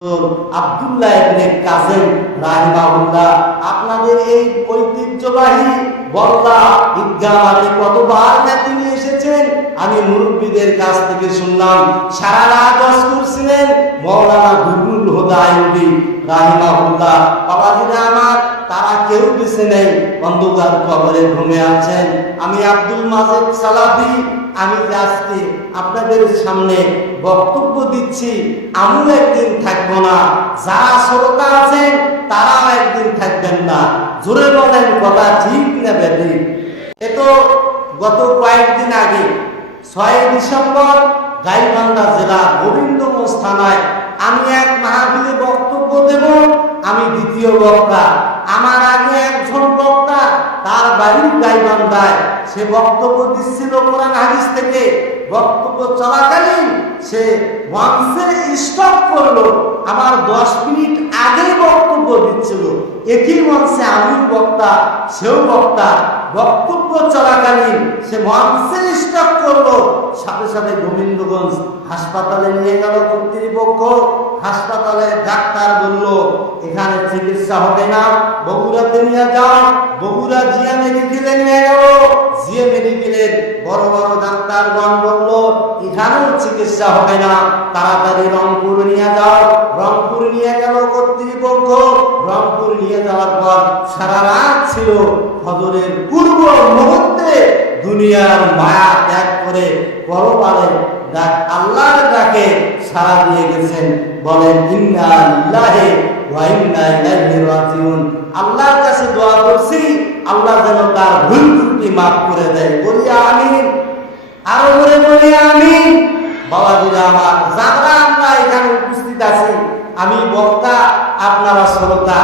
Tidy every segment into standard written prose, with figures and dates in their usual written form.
আব্দুল্লাহ ইবনে কাসিম রাহিমাহুল্লাহ আপনাদের এই ঐতিহ্যবাহী বল্লা ঈদগাহ মাঠে কতবার তিনি এসেছেন আমি মুরব্বীদের কাছ থেকে শুনলাম। সারা রাত ওয়াজ করছিলেন মাওলানা গুলুল হুদা আইয়ুবী রাহিমাহুল্লাহ। বাবাজিরা আমার, তারা কেউ বেঁচে নেই, অন্ধকার কবরে ঘুমে আছেন। আমি আব্দুল মাজেদ সালাফি, আমি আজকে আপনাদের সামনে বক্তব্য দিচ্ছি, আমিও একদিন থাকবো না, যারা শ্রোতা আছেন তারাও একদিন থাকবেন না। জোরে বলেন, কথা ঠিক না বেঠিক? এ তো গত কয়েকদিন আগে 6 ডিসেম্বর গাইবান্ধা জেলা গোবিন্দগঞ্জ থানায় আমি এক মাহফিলে বক্তব্য দেব। আমি দ্বিতীয় বক্তা। আমার আগে একজন বক্তা, তার বাড়ি গাইবান্ধায়, সে বক্তব্য দিচ্ছিল কোরআন হাদিস থেকে। বক্তব্য চলাকালীন সে মঞ্চে স্টপ করলো। আমার 10 মিনিট আগে বক্তব্য দিচ্ছিল, একই মঞ্চে আমি বক্তা, সেও বক্তা। বক্তব্য চলাকালীন সে মঞ্চে স্টপ করলো, সাথে সাথে গোবিন্দগঞ্জ হাসপাতালে নিয়ে গেল কর্তৃপক্ষ। হাসপাতালে ডাক্তার বলল এখানে চিকিৎসা হবে না, বগুড়াতে নিয়ে যাও। বগুড়া জিয়া মেডিকেলে নিয়ে গেল। জিয়া মেডিকেলের বড় বড় ডাক্তারগণ বলল এখানেও চিকিৎসা হবে না, তাড়াতাড়ি রংপুর নিয়ে যাও। রংপুর নিয়ে গেল কর্তৃপক্ষ। রংপুর নিয়ে যাওয়ার পর সারা রাত ছিল। ফজরের পূর্ব মুহূর্তে দুনিয়ার মায়া ত্যাগ করে পরপারে আল্লাহর ডাকে সাড়া দিয়ে গেছেন। বলেন ইন্না লিল্লাহি ওয়া ইন্না ইলাইহি রাজিউন। আল্লাহর কাছে দোয়া করছি, আল্লাহ যেন তার ভুল ত্রুটি মাফ করে দেয়। বলি আমিন, আরো করে বলি আমিন। বাবাজিরা আমার, যারা আমরা এখানে উপস্থিত আছি, আমি বক্তা, আপনারা শ্রোতা।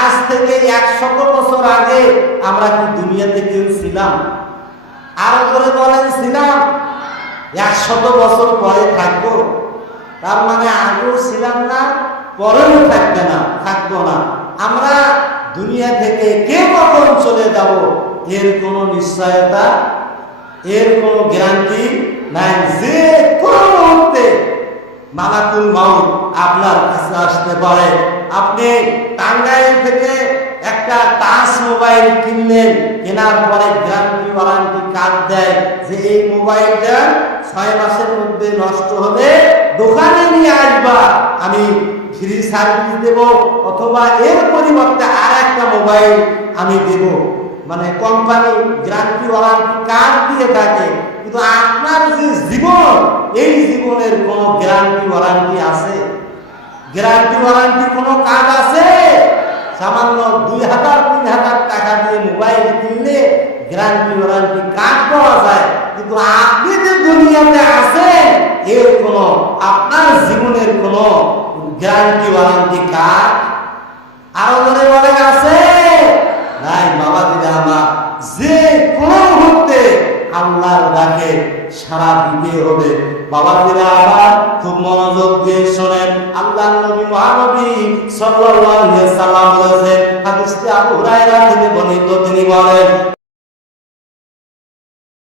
আজ থেকে 100 বছর আগে আমরা কি দুনিয়াতে কেউ ছিলাম? আরো করে বলেন ছিলাম? 100 বছর পরে থাকবো? তার মানে আগেও ছিলাম না, পরেও থাকবে না, থাকবো না। আমরা দুনিয়া থেকে কে কখন চলে যাব এর কোনো নিশ্চয়তা, এর কোনো গ্যারান্টি নাই। যে কোনো মুহূর্তে মালাকুল মাউত আপনার কাছে আসতে পারে। আপনি টাঙ্গাইল থেকে একটা টাচ মোবাইল কিনলেন, কেনার পরে গ্যারান্টি ওয়ারেন্টি কার্ড দেয় যে এই মোবাইলটা 6 মাসের মধ্যে নষ্ট হবে, দোকানে নিয়ে আসবা, আমি ফ্রি সার্ভিস দেব, অথবা এর পরিবর্তে আর একটা মোবাইল আমি দেব। মানে কোম্পানি গ্যারান্টি ওয়ারেন্টি কার্ড দিয়ে থাকে। কিন্তু আপনার যে জীবন, এই জীবনের কোনো গ্যারান্টি ওয়ারেন্টি আছে? গ্যারান্টি ওয়ারেন্টি কোনো কাজ আছে? সামান্য 2000-3000 টাকা দিয়ে মোবাইল কিনলে গ্যারান্টি ওয়ারেন্টি কার্ড পাওয়া যায়। কিন্তু আপনি যে দুনিয়াতে আছেন, এর কোনো, আপনার জীবনের কোনো গ্যারান্টি ওয়ারেন্টি কার্ড আরো ধরে বলে আছে? নাই। বাবাজিরা আমার, যে কোনো মুহূর্তে আল্লাহর ডাকে সাড়া দিতে হবে। বাবাজিরা আবার খুব মনোযোগ দিয়ে শোনেন। আল্লাহর নবী মহানবী সাল্লাল্লাহু আলাইহি ওয়াসাল্লাম বলেছেন, হাদিসটি আবু হুরায়রা থেকে বর্ণিত, তিনি বলেন